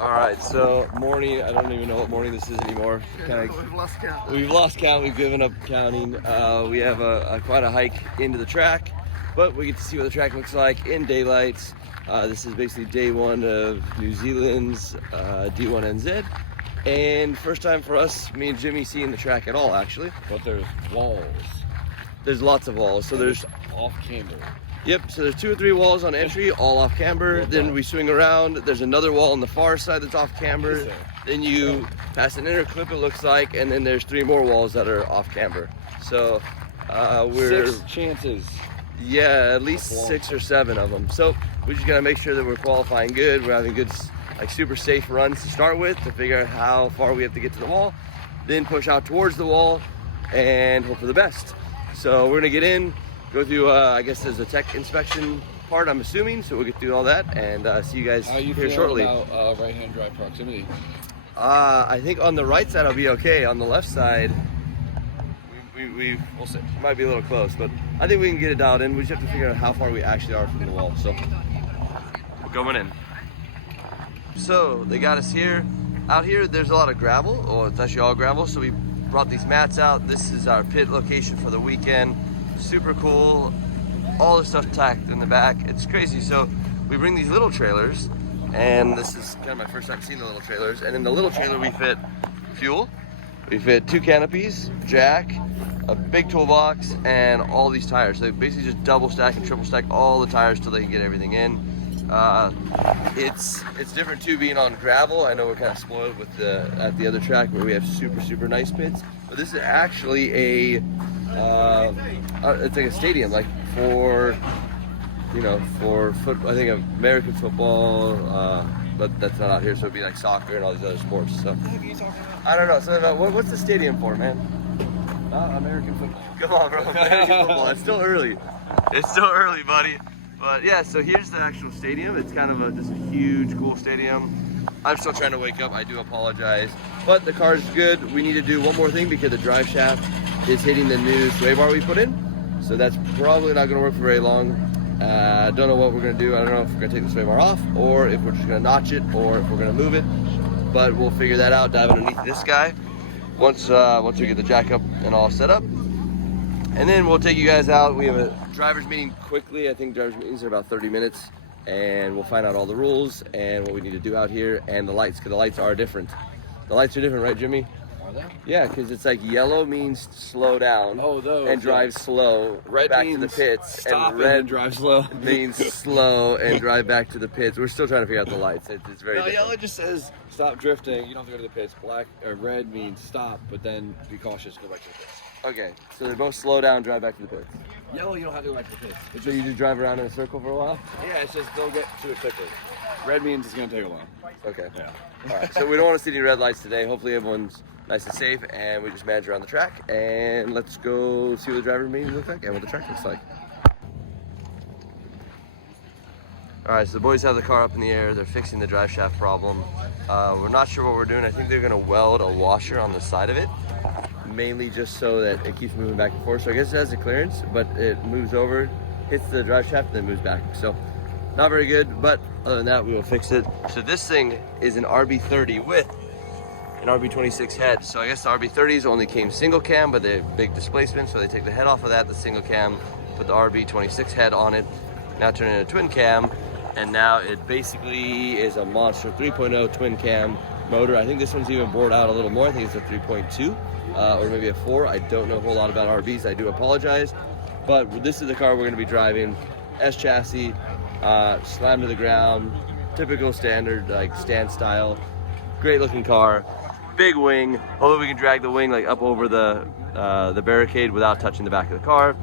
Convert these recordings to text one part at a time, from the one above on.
All right, so morning. I don't even know what morning this is anymore. We've lost count. We've lost count. We've given up counting. We have quite a hike into the track, but we get to see what the track looks like in daylight. This is basically day one of New Zealand's D1NZ, and first time for us, me and Jimmy, seeing the track at all, actually. But there's walls. There's lots of walls. So there's off camber. Yep, so there's 2 or 3 walls on entry, all off camber. Then we swing around. There's another wall on the far side that's off camber. Then you pass an inner clip, it looks like, and then there's 3 more walls that are off camber. So we're 6 chances. Yeah, at least 6 or 7 of them. So we just gotta make sure that we're qualifying good. We're having good, like, super safe runs to start with to figure out how far we have to get to the wall. Then push out towards the wall and hope for the best. So we're gonna get in. Go through, I guess there's a tech inspection part, I'm assuming, so we'll get through all that and see you guys here shortly. How you feel about right-hand drive proximity? I think on the right side I'll be okay. On the left side, we'll see. Might be a little close, but I think we can get it dialed in. We just have to figure out how far we actually are from the wall. So we're going in. So they got us here. Out here, there's a lot of gravel. Oh, it's actually all gravel. So we brought these mats out. This is our pit location for the weekend. Super cool, all the stuff tacked in the back. It's crazy. So we bring these little trailers, and this is kind of my first time seeing the little trailers. And in the little trailer we fit fuel, we fit 2 canopies, jack, a big toolbox, and all these tires. So they basically just double stack and triple stack all the tires till they can get everything in. It's different too being on gravel. I know we're kind of spoiled with at the other track where we have super nice pits, but this is actually a it's like a stadium, like for I think American football, but that's not out here, so it'd be like soccer and all these other sports. So I don't know. So what's the stadium for, man? American football. Come on, bro. American football. It's still early. It's still early, buddy. But yeah, so here's the actual stadium. It's kind of just a huge, cool stadium. I'm still trying to wake up. I do apologize. But the car is good. We need to do one more thing because the drive shaft is hitting the new sway bar we put in. So that's probably not going to work for very long. I don't know what we're going to do. I don't know if we're going to take the sway bar off or if we're just going to notch it or if we're going to move it. But we'll figure that out, dive underneath this guy once we get the jack up and all set up. And then we'll take you guys out. We have a driver's meeting quickly. I think driver's meetings are about 30 minutes. And we'll find out all the rules and what we need to do out here and the lights, because the lights are different. The lights are different, right, Jimmy? Are they? Yeah, because it's like yellow means slow down and drive slow back to the pits. Stop and red and drive slow. means slow and drive back to the pits. We're still trying to figure out the lights. It's very different. Yellow just says stop drifting. You don't have to go to the pits. Black or red means stop, but then be cautious. Go back to the pits. Okay, so they're both slow down, drive back to the pits. Yellow, you don't have to go back to the pits. So you just drive around in a circle for a while? Yeah, it's just don't get to it quickly. Red means it's going to take a while. Okay. Yeah. All right, so we don't want to see any red lights today. Hopefully everyone's nice and safe, and we just manage around the track. And let's go see what the driver meeting looks like and what the track looks like. All right, so the boys have the car up in the air. They're fixing the drive shaft problem. We're not sure what we're doing. I think they're going to weld a washer on the side of it, mainly just so that it keeps moving back and forth. So I guess it has a clearance, but it moves over, hits the drive shaft, and then moves back. So not very good, but other than that, we will fix it. So this thing is an RB30 with an RB26 head. So I guess the RB30s only came single cam, but they have big displacement, so they take the head off of that, the single cam, put the RB26 head on it, now turn it into a twin cam, and now it basically is a monster 3.0 twin cam motor. I think this one's even bored out a little more. I think it's a 3.2 or maybe a 4. I don't know a whole lot about RBs. I do apologize. But this is the car we're going to be driving. S chassis, slam to the ground, typical standard like stand style. Great looking car, big wing. Hopefully we can drag the wing like up over the barricade without touching the back of the car.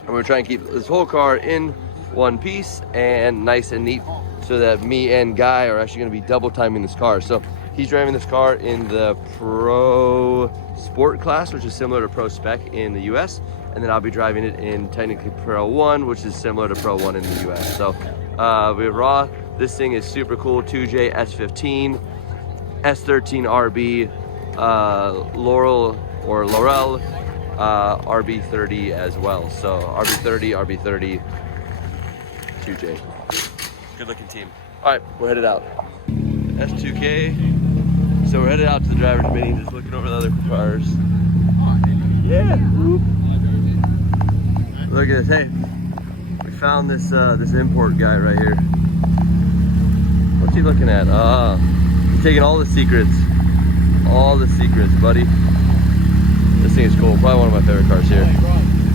And we're trying to keep this whole car in one piece and nice and neat, so that me and Guy are actually going to be double timing this car. So he's driving this car in the Pro Sport class, which is similar to Pro Spec in the US, and then I'll be driving it in technically Pro 1, which is similar to Pro 1 in the US. So we have raw. This thing is super cool. 2J S15, S13 RB, laurel RB30 as well. So RB30, 2J. Good looking team. All right, we're headed out. S2K. So we're headed out to the driver's meeting, just looking over the other cars. Yeah. Look at this. Hey, we found this this import guy right here. What's he looking at? He's taking all the secrets. All the secrets, buddy. This thing is cool. Probably one of my favorite cars here.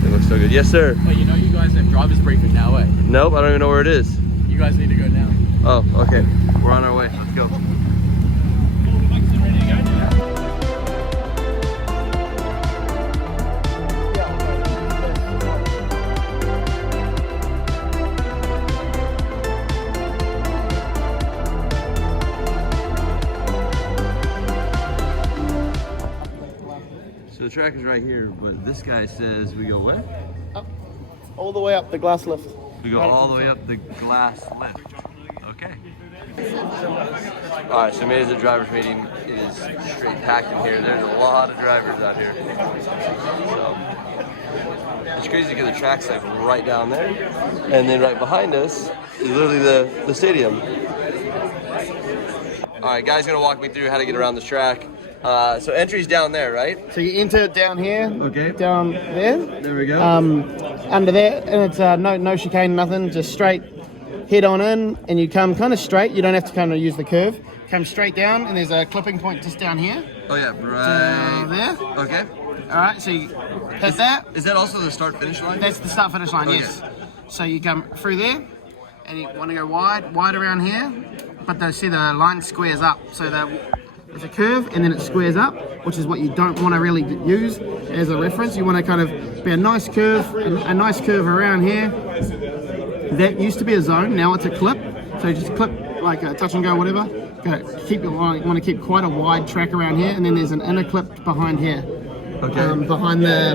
It looks so good. Yes, sir. Wait, you know you guys have driver's briefing now, eh? Nope, I don't even know where it is. You guys need to go now. Oh, okay. We're on our way. Let's go. So the track is right here, but this guy says we go where? Up, all the way up the glass lift. We go all the way up the glass lift. Okay. All right, so made it to the driver's meeting. It is straight packed in here. There's a lot of drivers out here. So it's crazy because the track's like right down there, and then right behind us is literally the stadium. All right, guys, gonna walk me through how to get around this track. So entry's down there, right? So you enter down here. Okay. Down there. There we go. Under there, and it's no chicane, nothing. Just straight head on in, and you come kind of straight. You don't have to kind of use the curve. Come straight down, and there's a clipping point just down here. Oh yeah, right there. Okay. All right. So you hit that. Is that also the start-finish line? That's the start finish line. Okay. Yes. So you come through there, and you want to go wide around here, but see the line squares up. So there's a curve, and then it squares up, which is what you don't want to really use as a reference. You want to kind of be a nice curve around here. That used to be a zone, now it's a clip. So you just clip like a touch and go, whatever. You want to keep quite a wide track around here, and then there's an inner clip behind here. Okay. Behind the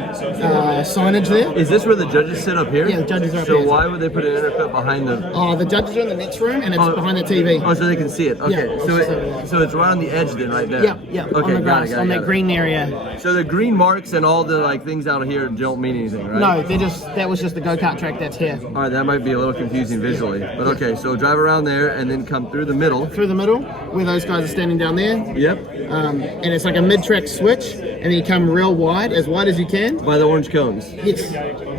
signage there. Is this where the judges sit up here? Yeah, the judges are up So here. why would they put an inner clip behind the... Oh, the judges are in the next room, and it's behind the TV. Oh, so they can see it. Okay, Yeah. so it's right on the edge then, right there. Yeah. Okay, On the grass, got on it. that green area. So the green marks and all the like things out here don't mean anything, right? No, that was just the go-kart track that's here. All right, that might be a little confusing visually, but okay. So drive around there and then come through the middle. Through the middle, where those guys are standing down there. Yep. And it's like a mid-track switch, and then you come real wide as you can. By the orange cones. Yes.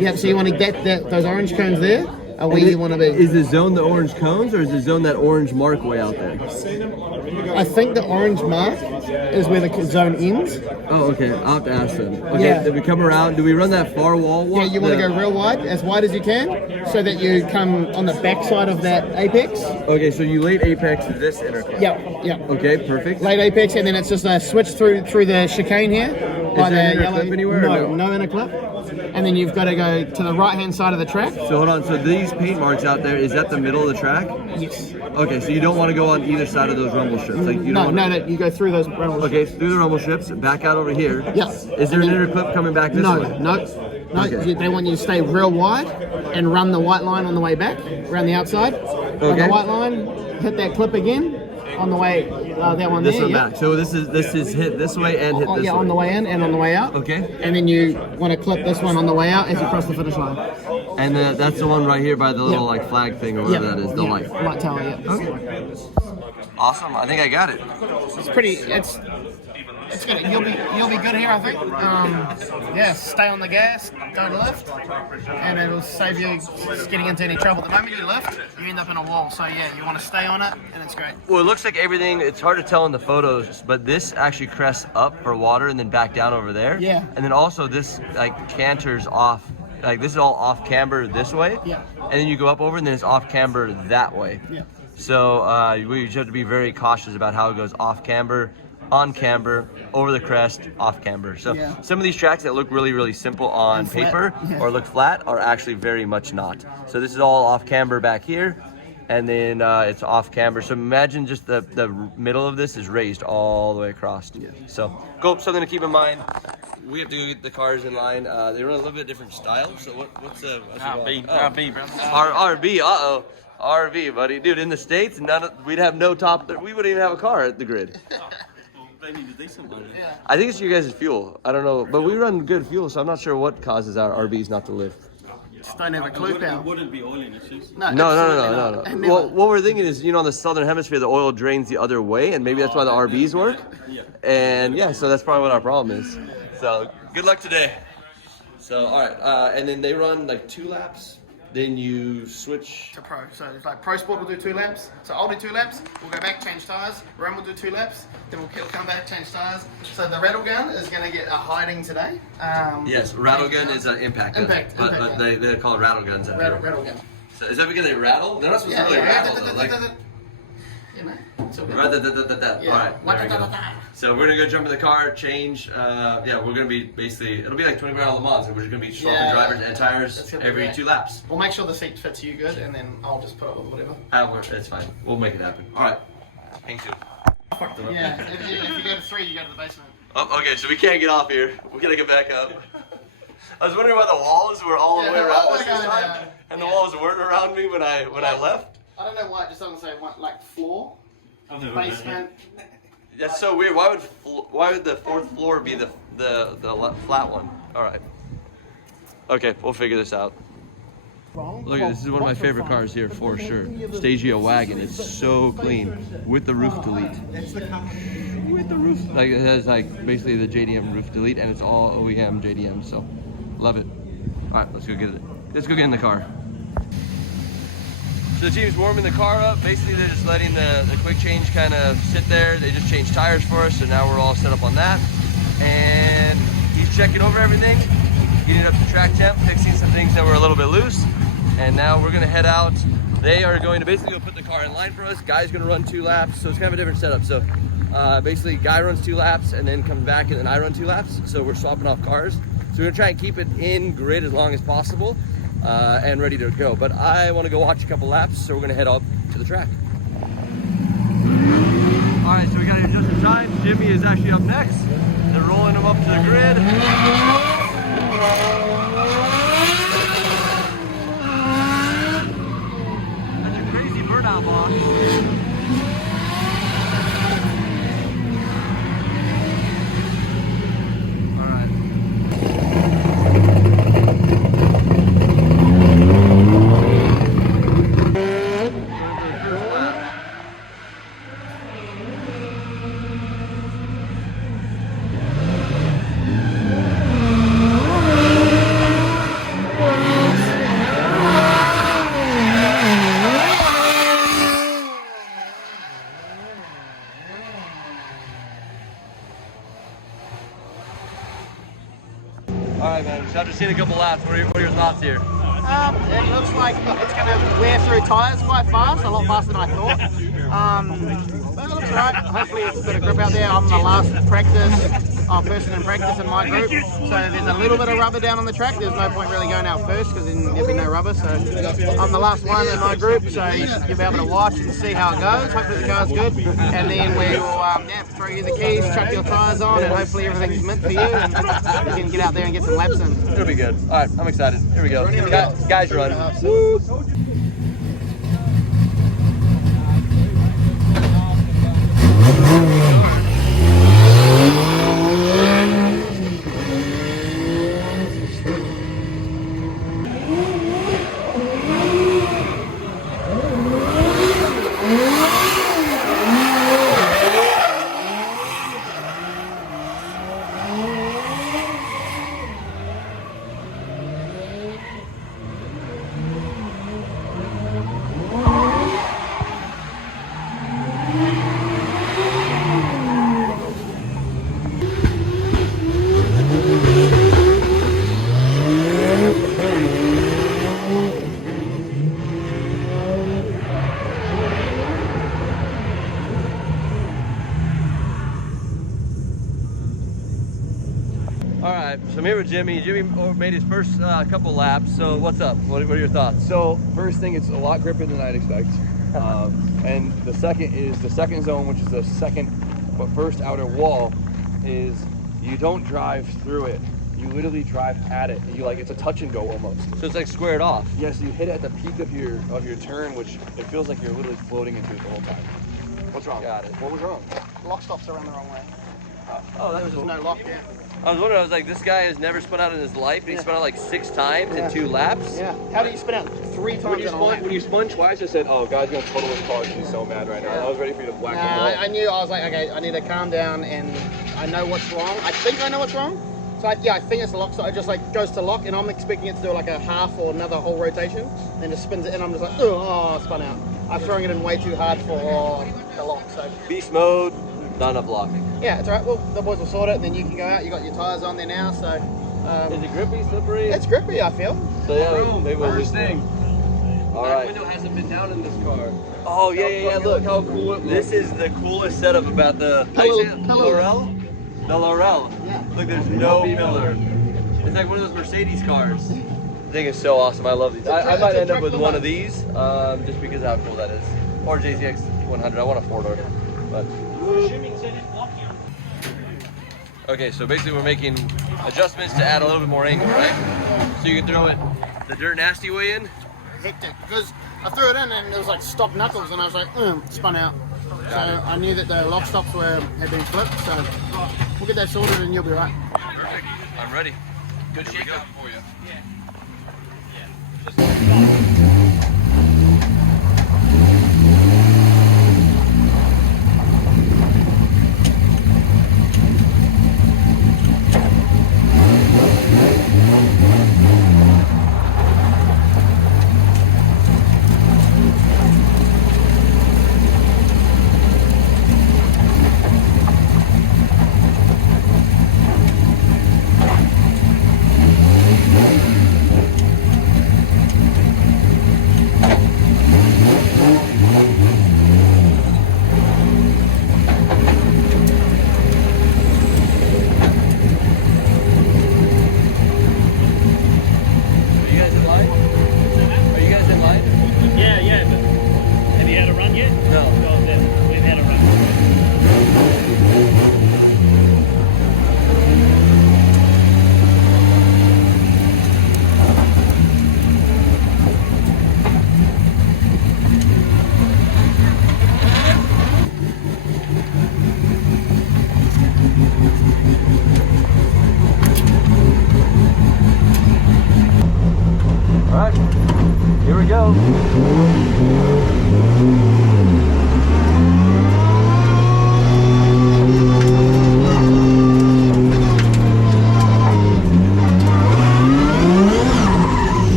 Yep. So you want to get those orange cones there. Are where you want to be. Is the zone the orange cones, or is the zone that orange mark way out there? I think the orange mark is where the zone ends. Oh, okay. I'll have to ask them. Okay, Yeah. Then we come around. Do we run that far wall? Yeah, you want to go real wide as you can, so that you come on the back side of that apex. Okay, so you late apex to this inner clip. Yep. Okay, perfect. Late apex, and then it's just a switch through the chicane here. Is there an inner clip anywhere? No inner clip. And then you've got to go to the right-hand side of the track. So hold on. So these paint marks out there, is that the middle of the track? Yes. Okay, so you don't want to go on either side of those rumble strips. Like you don't No, you go through those rumble strips. Okay, through the rumble strips, back out over here. Yeah. Is there an inner clip coming back this way? No. Okay. They want you to stay real wide and run the white line on the way back, around the outside. On the white line, hit that clip again on the way, that one This there. one back. So this is hit this way and hit this way. On the way in and on the way out. Okay. And then you want to clip this one on the way out as you cross the finish line. And that's the one right here by the little like flag thing or whatever that is, the light. Light tower, yeah. Okay. Awesome. I think I got it. It's pretty. It's good. You'll be good here, I think. Stay on the gas, don't lift, and it'll save you getting into any trouble. The moment you lift, you end up in a wall. So yeah, you want to stay on it, and it's great. Well, it looks like everything. It's hard to tell in the photos, but this actually crests up for water and then back down over there. Yeah. And then also this like canters off. Like this is all off camber this way. Yeah. And then you go up over, and then it's off camber that way. Yeah. So we just have to be very cautious about how it goes off camber, on camber, over the crest, off camber. So Yeah. some of these tracks that look really, really simple on And flat. paper Yeah. or look flat are actually very much not. So this is all off camber back here, and then it's off camber. So imagine just the middle of this is raised all the way across. Yeah. So go, something to keep in mind. We have to go get the cars in line. They run a little bit different style. So what's RB, brother. RB, RV, buddy. Dude, in the States, we'd have no top. We wouldn't even have a car at the grid. They need to do something. I think it's your guys' fuel. I don't know, but we run good fuel, so I'm not sure what causes our RBs not to lift. just don't have a clue, It pal. wouldn't be oiling issues. No. absolutely not. And never. Well, what we're thinking is, on the southern hemisphere, the oil drains the other way, and maybe that's why the RBs work. Yeah. And yeah, so that's probably what our problem is. So good luck today. So all right, and then they run like 2 laps. Then you switch. To pro. So it's like Pro Sport will do 2 laps. So I'll do 2 laps. We'll go back, change tires. Rome will do 2 laps. Then he'll come back, change tires. So the rattle gun is going to get a hiding today. Yes, rattle gun is an impact gun. Impact But gun. they call it rattle guns out here. Rattle gun. So is that because they rattle? They're not supposed to really rattle though. Like, You know. So all right, there we go. So we're gonna go jump in the car, change. Yeah, we're gonna be basically. It'll be like 24 hour Le Mans, and we're just gonna be swapping drivers and tires That's gonna be every great. 2 laps. We'll make sure the seat fits you good, and then I'll just put up with whatever. It's fine. We'll make it happen. All right. Thank you. Yeah. If you go to 3, you go to the basement. Oh, okay, so we can't get off here. We gotta get back up. I was wondering why the walls were all the way around us this time, and the walls weren't around me when I left. I don't know why it just doesn't say like floor, I've never basement. That's so weird. Why would the 4th floor be the flat one? All right. Okay, we'll figure this out. Look at this. Is one of my favorite cars here for sure. Stagio wagon. It's so clean with the roof delete. With the roof, like it has like basically the JDM roof delete, and it's all OEM JDM. So, love it. All right, let's go get it. Let's go get in the car. So the team's warming the car up. Basically, they're just letting the quick change kind of sit there. They just changed tires for us, so now we're all set up on that. And he's checking over everything, getting it up to track temp, fixing some things that were a little bit loose. And now we're gonna head out. They are going to basically go put the car in line for us. Guy's gonna run 2 laps, so it's kind of a different setup. So basically, Guy runs 2 laps and then comes back, and then I run 2 laps. So we're swapping off cars. So we're gonna try and keep it in grid as long as possible. And ready to go. But I want to go watch a couple laps, so we're going to head up to the track. All right, so we got here just in time. Jimmy is actually up next. They're rolling him up to the grid. That's a crazy burnout box. All right, man. So after seeing a couple laps, what are your thoughts here? It looks like it's going to wear through tyres quite fast, a lot faster than I thought. But it looks alright. Hopefully it's a bit of grip out there. I'm the last person in practice in my group, so there's a little bit of rubber down on the track. There's no point really going out first because then there'll be no rubber. So I'm the last one in my group, so you'll be able to watch and see how it goes. Hopefully the car's good, and then we will throw you the keys, chuck your tyres on, and hopefully everything's mint for you, and you can get out there and get some laps in. It'll be good. All right, I'm excited. Here we go. Guys run. Woo. All right, so I'm here with Jimmy. Jimmy made his first couple laps. So what's up? What are your thoughts? So first thing, it's a lot grippier than I'd expect. And the second is the second zone, which is the second but first outer wall, is you don't drive through it. You literally drive at it. You it's a touch and go almost. So it's like squared off. Yeah, so you hit it at the peak of your turn, which it feels like you're literally floating into it the whole time. What's wrong? Got it. What was wrong? Lock stops are run the wrong way. Oh, that There was just no lock, yeah. I was wondering, I was like, this guy has never spun out in his life, and he spun out like 6 times in 2 laps. Yeah. How do you spin out 3 times in a lap? When you spun twice, I said, "Oh, God's gonna total his car. She's so mad right now." I was ready for you to whack the ball. I knew, I was like, okay, I need to calm down, and I know what's wrong. I think I know what's wrong. So I think it's the lock, so it just like goes to lock, and I'm expecting it to do like a half or another whole rotation, then just spins it in. I'm just like, oh, spun out. I'm throwing it in way too hard for the lock, so. Beast mode, not enough lock. Yeah, it's alright, well, the boys will sort it, and then you can go out, you got your tyres on there now, so. Is it grippy, slippery? It's grippy, I feel. So yeah, maybe we'll First thing. All That right. window hasn't been down in this car. Oh yeah. Look how cool it looks. This is the coolest setup about the laurel. The laurel. Yeah. Look, there's no pillar. It's like one of those Mercedes cars. I think it's so awesome. I love these. I might end up with one of these, just because of how cool that is. Or JZX 100. I want a 4-door, but. Okay, so basically we're making adjustments to add a little bit more angle, right? So you can throw it the dirt nasty way in. Hectic, because I threw it in and it was like stock knuckles, and I was like, spun out. So I knew that the lock stops had been flipped, so we'll get that sorted and you'll be right. Perfect. I'm ready. Good shakeout for you. Are you guys in line? Are you guys in line? Yeah, but have you had a run yet? No. We've had a run. All right, here we go.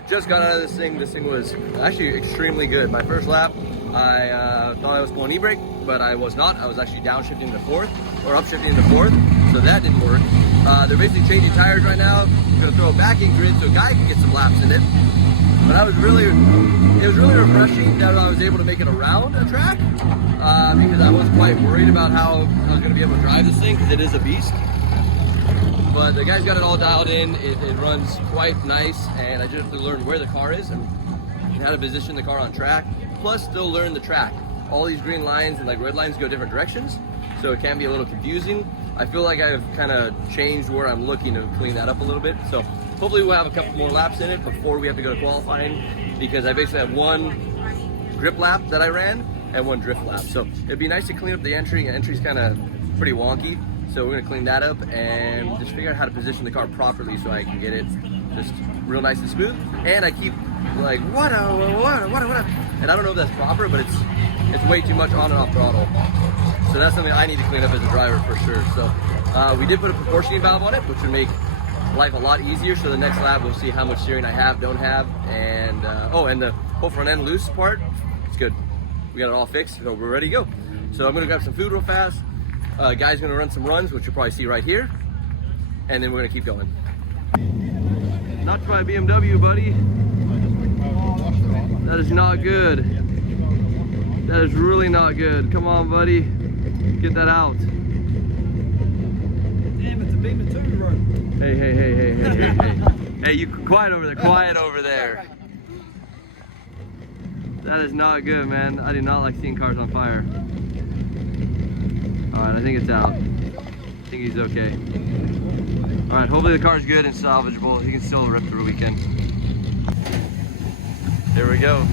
I just got out of this thing. This thing was actually extremely good. My first lap, I thought I was pulling e-brake, but I was not. I was actually downshifting to fourth, or upshifting to fourth, so that didn't work. They're basically changing tires right now. I'm gonna throw it back in grid so a guy can get some laps in it. But it was really refreshing that I was able to make it around a track, because I was quite worried about how I was gonna be able to drive this thing, because it is a beast. But the guy's got it all dialed in. It runs quite nice, and I just have to learn where the car is and how to position the car on track, plus still learn the track. All these green lines and like red lines go different directions, so it can be a little confusing. I feel like I've kind of changed where I'm looking to clean that up a little bit. So hopefully we'll have a couple more laps in it before we have to go to qualifying, because I basically have one grip lap that I ran and one drift lap. So it'd be nice to clean up the entry. Entry's kind of pretty wonky. So we're gonna clean that up and just figure out how to position the car properly so I can get it just real nice and smooth. And I keep like, what? And I don't know if that's proper, but it's way too much on and off throttle. So that's something I need to clean up as a driver for sure. So we did put a proportioning valve on it, which would make life a lot easier. So the next lap, we'll see how much steering I have, don't have. And and the whole front end loose part, it's good. We got it all fixed, so we're ready to go. So I'm gonna grab some food real fast. Guy's gonna run some runs, which you'll probably see right here, and then we're gonna keep going. Not by BMW, buddy. That is not good. That is really not good. Come on, buddy. Get that out. Damn, it's a beam of two, bro. Hey. Hey, you quiet over there. Quiet over there. That is not good, man. I do not like seeing cars on fire. Alright, I think it's out. I think he's okay. Alright, hopefully the car's good and salvageable. He can still rip through a weekend. Here we go.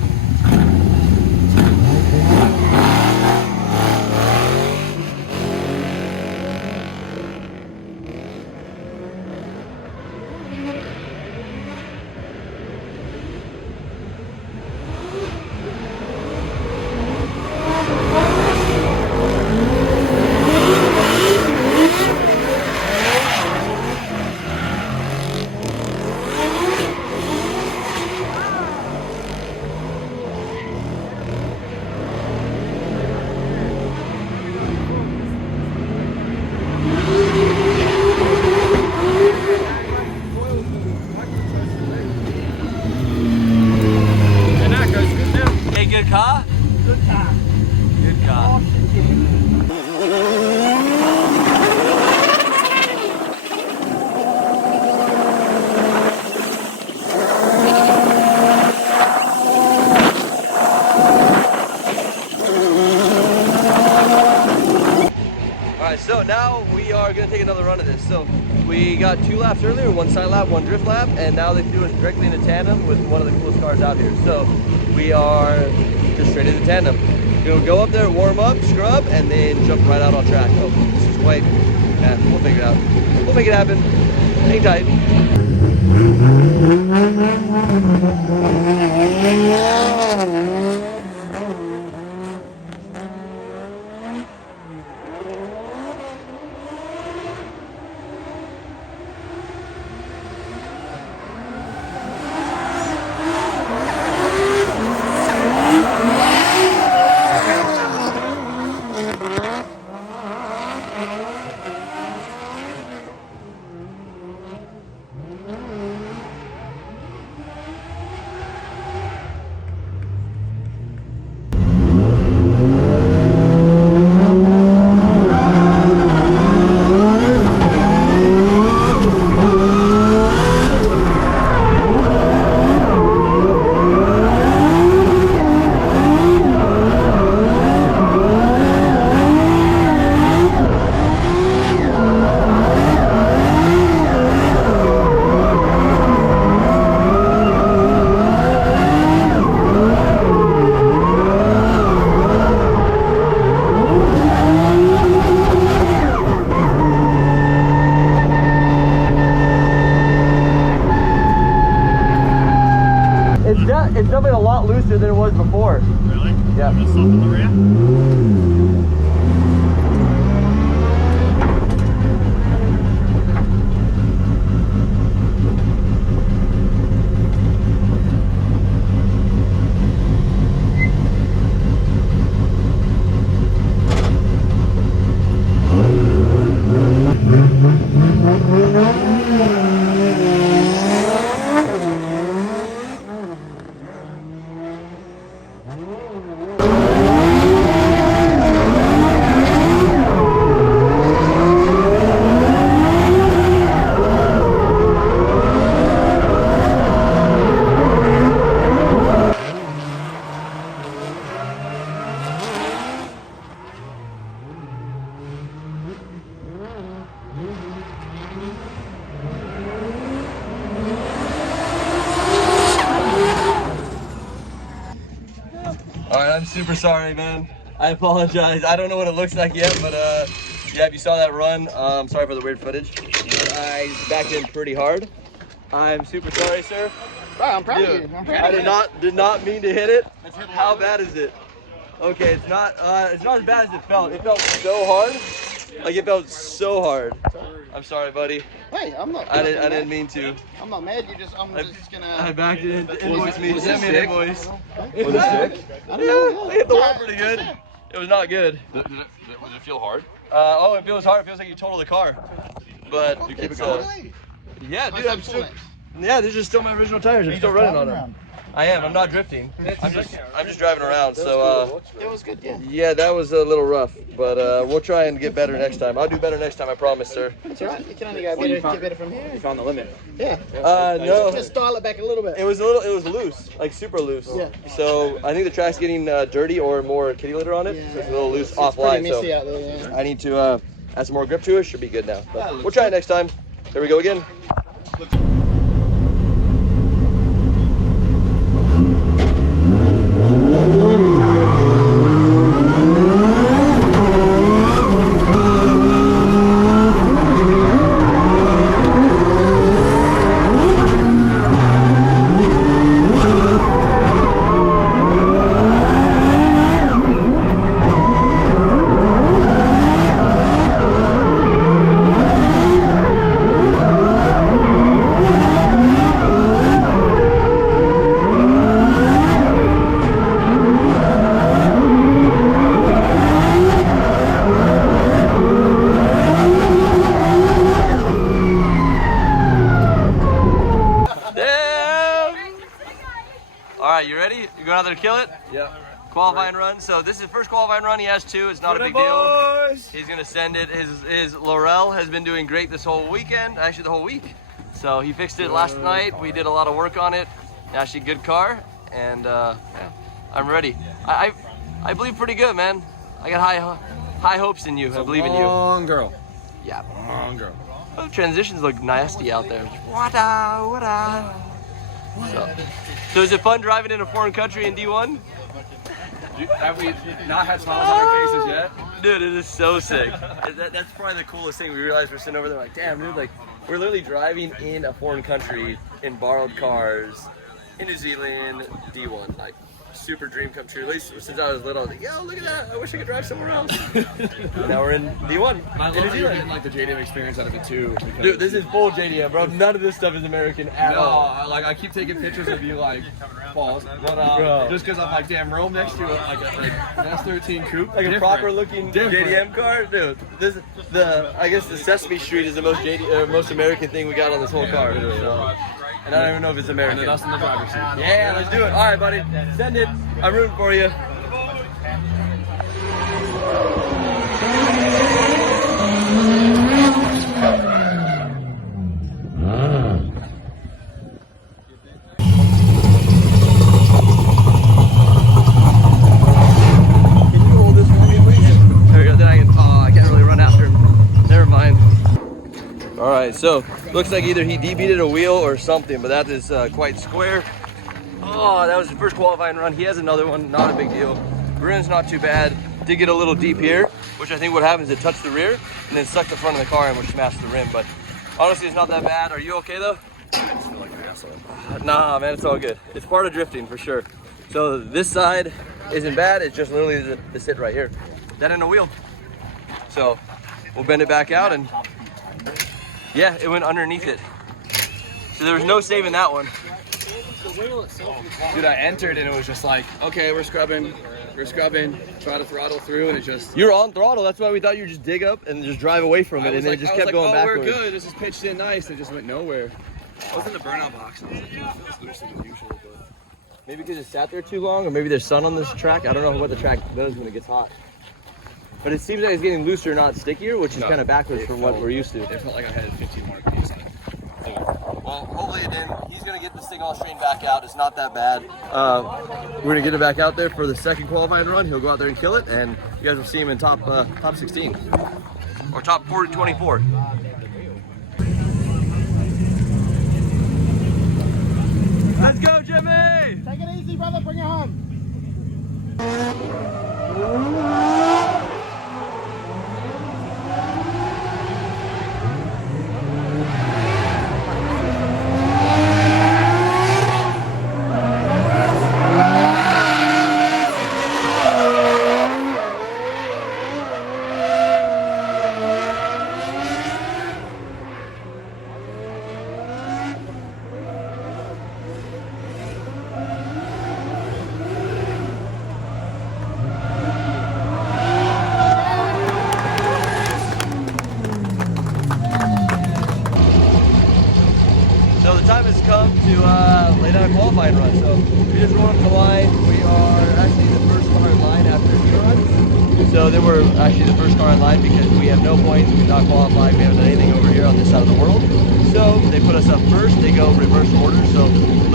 Good car? Good car. Good car. Alright, so now we are going to take another run of this. So we got 2 laps earlier, 1 side lap, 1 drift lap, and now they threw us directly into tandem with one of the coolest cars out here. So we are just straight into tandem. We'll go up there, warm up, scrub, and then jump right out on track. Oh, this is quite, yeah, we'll figure it out. We'll make it happen. Hang tight. It's definitely a lot looser than it was before. Really? Yeah. Got stuff in the rear? I'm super sorry, man. I apologize. I don't know what it looks like yet, but yeah, if you saw that run, sorry for the weird footage. But I backed in pretty hard. I'm super sorry, sir. Bro, I'm proud of Dude, you. I'm proud of you. did not mean to hit it. How bad is it? Okay, it's not as bad as it felt. It felt so hard. Like it felt so hard. I'm sorry, buddy. Hey, I'm not. I didn't mean to. I'm not mad. I'm just I gonna. backed it in. Invoice me. was Send it me an sick? invoice. Was it sick? I don't know. I hit the wall pretty good. It was not good. Was it feel hard? Oh, it feels hard. It feels like you totaled the car. But You keep it's, it going? yeah, dude, I'm still. Yeah, these are still my original tires. I'm still running on them. I am. I'm not drifting. I'm just driving around. So It was good, yeah. yeah, that was a little rough, but we'll try and get better next time. I'll do better next time. I promise, sir. It's alright. You can only go better, get better from here. You found the limit. Yeah. No. Just dial it back a little bit. It was loose, like super loose. Yeah. So I think the track's getting dirty or more kitty litter on it. Yeah. So it's a little loose It's pretty offline. messy So out there, yeah. I need to add some more grip to it. Should be good now. But we'll try it next time. There we go again. Alright, you ready? You going out there to kill it? Yeah. Qualifying run. So this is his first qualifying run. He has two. It's not a big deal. He's gonna send it. His laurel has been doing great this whole weekend, actually the whole week. So he fixed it last night. We did a lot of work on it. Actually, good car, and yeah, I'm ready. I believe pretty good, man. I got high hopes in you. I believe in you. Long girl. Yeah. Long girl. Oh, the transitions look nasty out there. Wada. So is it fun driving in a foreign country in D1? Have we not had smiles on our faces yet? Dude, it is so sick. That's probably the coolest thing. We realized we're sitting over there like, damn, dude, like, we're literally driving in a foreign country in borrowed cars in New Zealand, D1. Like, super dream come true. At least since I was little, I was like, yo, look at that. I wish I could drive somewhere else. Now we're in D1. I in love New that you're Zealand. getting like the JDM experience out of it too. Dude, this is full JDM, bro. None of this stuff is American at all. No, like I keep taking pictures of you like balls, but Bro. just because I'm like, damn, Rome next to it, like an S13 coupe, Like a different. proper looking Different. JDM car, dude. I guess the Sesame Street is the most most American thing we got on this whole car. So, and I don't even know if it's And American. then us in the driver's seat. Yeah, let's do it. All right, buddy, send it. I'm rooting for you. Can you hold this for me, please? There we go. Then I can. Oh, I can't really run after him. Never mind. All right, so looks like either he debeated a wheel or something, but that is quite square. Oh, that was his first qualifying run. He has another one, not a big deal. Rim's not too bad. Did get a little deep here, which I think what happens is it touched the rear and then sucked the front of the car and which smashed the rim. But honestly, it's not that bad. Are you okay though? Nah, man, it's all good. It's part of drifting for sure. So this side isn't bad. It's just literally the sit right here. That and a wheel. So we'll bend it back out and yeah, it went underneath it. So there was no saving that one. Dude, I entered and it was just like, okay, we're scrubbing, try to throttle through, and it just. You were on throttle. That's why we thought you would just dig up and just drive away from it, and then it just kept going backwards. We're good. This is pitched in nice. It just went nowhere. I was in the burnout box. And it feels looser than usual, but. Maybe because it sat there too long, or maybe there's sun on this track. I don't know what the track does when it gets hot. But it seems like it's getting looser, not stickier, which is kind of backwards from what we're used to. It felt like I had 15 more RPMs on it. Well, hopefully it didn't. He's going to get this thing all straightened back out. It's not that bad. We're going to get it back out there for the second qualifying run. He'll go out there and kill it, and you guys will see him in top 16. Or top 24. Let's go, Jimmy! Take it easy, brother. Bring it home. time has come to lay down a qualifying run. So we just rolled up the line. We are actually the first car in line after a few runs. So then we're actually the first car in line because we have no points. We've not qualified. We haven't done anything over here on this side of the world. So they put us up first. They go reverse order. So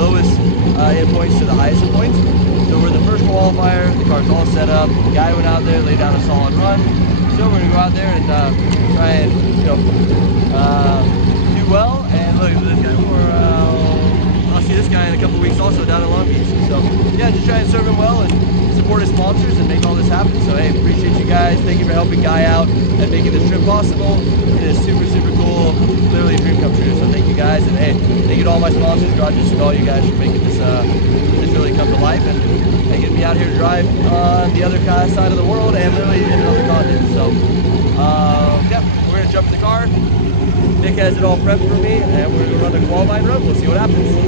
lowest in points to the highest in points. So we're the first qualifier. The car's all set up. The guy went out there, laid down a solid run. So we're gonna go out there and try and do well. And look at this guy. I'll see this guy in a couple weeks also down in Long Beach. So yeah, just try and serve him well and support his sponsors and make all this happen. So hey, appreciate you guys. Thank you for helping Guy out and making this trip possible. It is super, super cool. Literally a dream come true. So thank you guys. And hey, thank you to all my sponsors, Rogers, and all you guys for making this this really come to life and getting me out here to drive on the other side of the world and literally in another continent. So yeah, we're gonna jump in the car. Nick has it all prepped for me, and we're gonna run a qualifying run. We'll see what happens.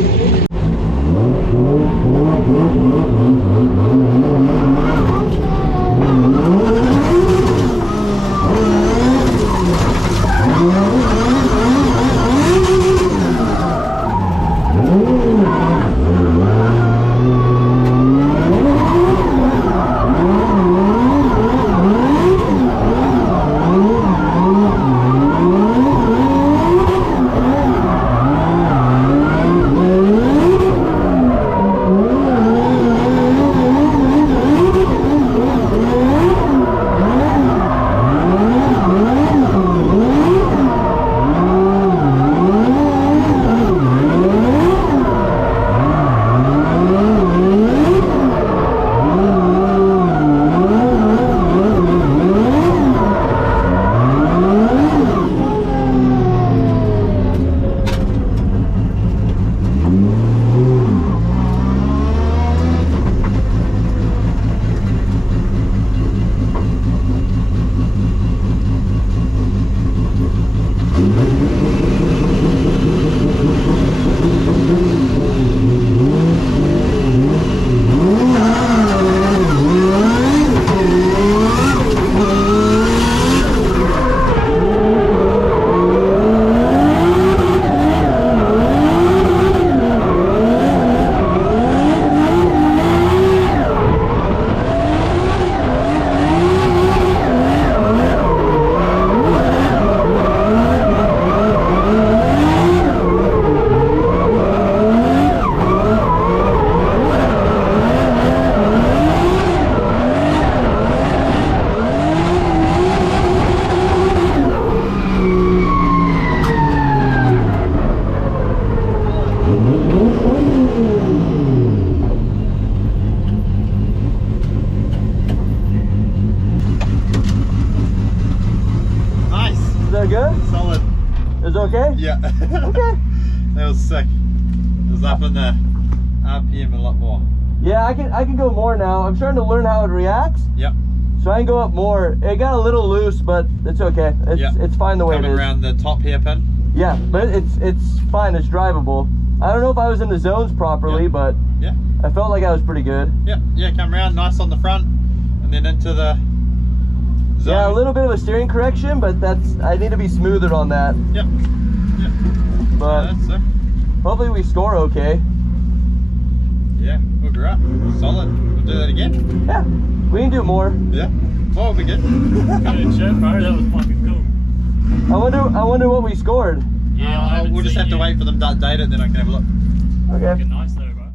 Okay? Yeah. Okay. That was sick. It was up in the RPM a lot more. Yeah, I can go more now. I'm starting to learn how it reacts. Yep. So I can go up more. It got a little loose, but it's okay. It's fine the way it is. Around the top hairpin. Yeah, but it's fine. It's drivable. I don't know if I was in the zones properly, but yeah, I felt like I was pretty good. Yeah, come around nice on the front, and then into the zone. Yeah, a little bit of a steering correction, but I need to be smoother on that. Yep. But that's it. Hopefully we score okay. Yeah, we'll be right. Solid. We'll do that again. Yeah, we can do more. Yeah. Oh, we'll be good. Good shit, bro. That was fucking cool. I wonder what we scored. Yeah, we'll just have to wait for them to update it, then I can have a look. Okay. Fucking nice though, bro.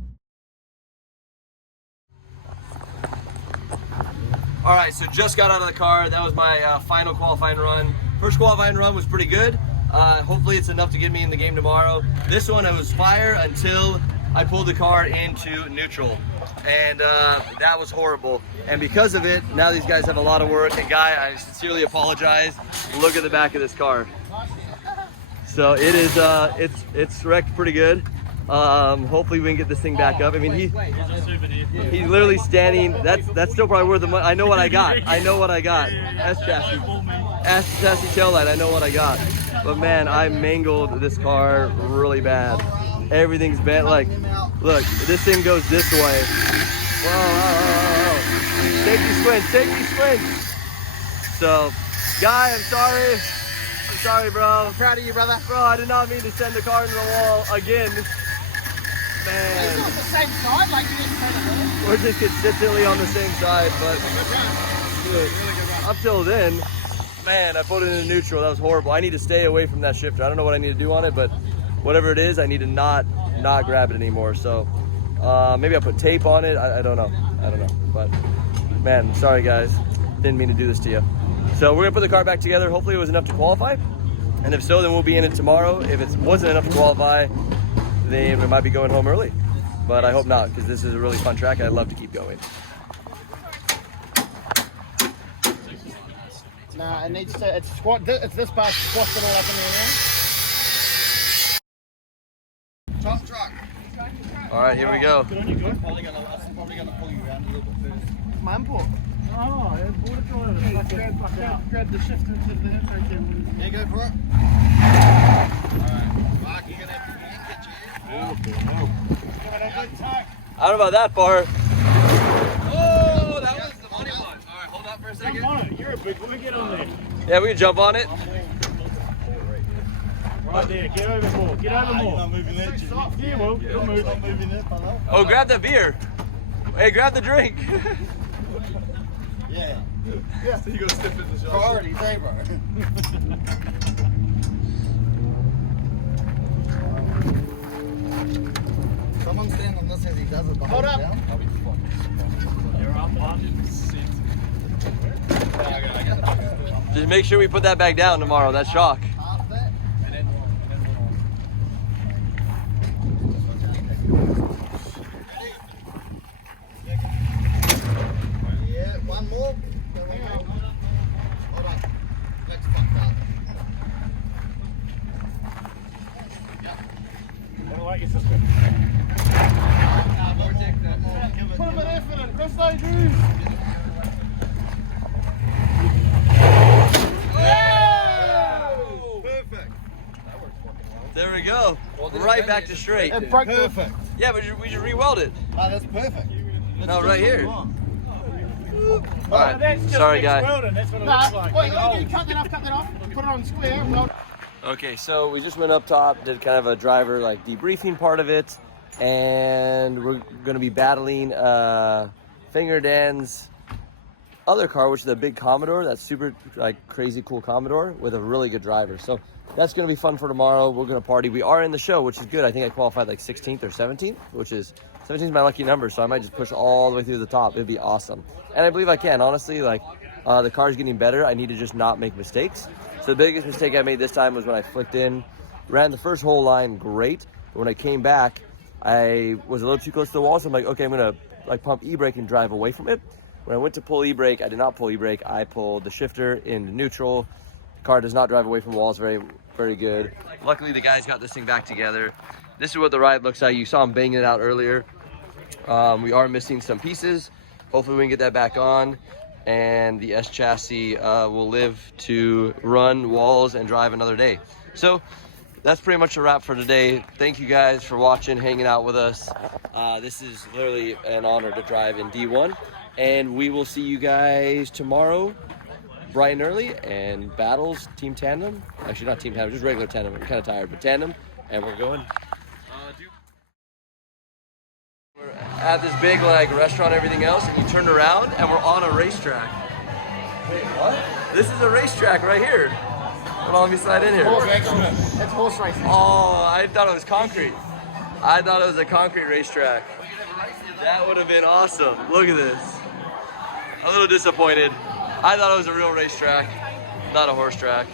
All right, so just got out of the car. That was my final qualifying run. First qualifying run was pretty good. Hopefully it's enough to get me in the game tomorrow. This one, it was fire until I pulled the car into neutral. And that was horrible. And because of it, now these guys have a lot of work. And Guy, I sincerely apologize. Look at the back of this car. So it is, it's wrecked pretty good. Hopefully we can get this thing back up. I mean, he's literally standing. That's still probably worth the money. I know what I got. I know what I got. S13 tail light. I know what I got. But man, I mangled this car really bad. Everything's bent. Like, look, this thing goes this way. Whoa. Safety squinch. So, Guy, I'm sorry. Sorry, bro. I'm proud of you, brother. Bro, I did not mean to send the car into the wall again. It's Man, on the same side, like you didn't turn it on. we're just consistently on the same side, but dude, up till then, man, I put it in neutral. That was horrible. I need to stay away from that shifter. I don't know what I need to do on it, but whatever it is, I need to not grab it anymore. So maybe I'll put tape on it. I don't know. I don't know. But man, sorry guys. Didn't mean to do this to you. So we're gonna put the car back together. Hopefully it was enough to qualify. And if so, then we'll be in it tomorrow. If it wasn't enough to qualify, then we might be going home early. But I hope not, because this is a really fun track. I'd love to keep going. Nah, it needs to, it's this bar squashed it all up in the air. Top truck. All right, here we go. I'm probably gonna pull you around a little bit first. It's my import. Oh, yeah, water driver. Grab the shifter to the handbrake there. Yeah, go for it. Alright. Mark, you're gonna have to get you. I don't know about that far. Oh, that was the money one. All right, hold on for a second. Jump on it. You're a big one. Get on there. Yeah, we can jump on it. Right there. Get over more. Get over more. You're not moving there, Jimmy. Yeah, well, you'll move. Not moving there, fella. Oh, grab that beer. Hey, grab the drink. Yeah. Yeah. So you go stiff in the shot. Priorities, eh, bro? Someone stand on this as he does it behind Hold up. down. You're up 100%. Just make sure we put that back down tomorrow. That shock. Half that. Yeah, one more. Hold on. Let's fuck up. I don't like your system. Put a bit of effort in, Chris, though, dude. Perfect. There we go. Right back to straight. It broke the, Perfect. Yeah, but we just re-weld it. Oh, that's perfect. No, right here. All right. That's just Sorry, mixed guy. welding. That's what it nah, looks like. wait, you cut that off, put it on square, weld. Okay, so we just went up top, did kind of a driver like debriefing part of it, and we're going to be battling Finger Dan's other car, which is a big Commodore. That's super like crazy cool Commodore with a really good driver. So that's going to be fun for tomorrow. We're going to party. We are in the show, which is good. I think I qualified like 16th or 17th, which is 17 is my lucky number. So I might just push all the way through the top. It'd be awesome. And I believe I can, honestly. Like the car's getting better. I need to just not make mistakes. So the biggest mistake I made this time was when I flicked in, ran the first whole line great. But when I came back, I was a little too close to the wall. So I'm like, okay, I'm going to like pump e-brake and drive away from it. When I went to pull e-brake, I did not pull e-brake. I pulled the shifter into neutral. The car does not drive away from walls very, very good. Luckily, the guys got this thing back together. This is what the ride looks like. You saw him banging it out earlier. We are missing some pieces. Hopefully we can get that back on. And the S chassis will live to run walls and drive another day. So that's pretty much a wrap for today. Thank you guys for watching, hanging out with us. This is literally an honor to drive in D1. And we will see you guys tomorrow, bright and early, and battles Team Tandem. Actually, not Team Tandem, just regular Tandem. I'm kind of tired, but Tandem, and we're going. We're at this big like restaurant, everything else, and you turn around, and we're on a racetrack. Wait, what? This is a racetrack right here. Hold on, let me slide in here. It's horse racing. Oh, I thought it was concrete. I thought it was a concrete racetrack. That would have been awesome. Look at this. A little disappointed. I thought it was a real racetrack, not a horse track.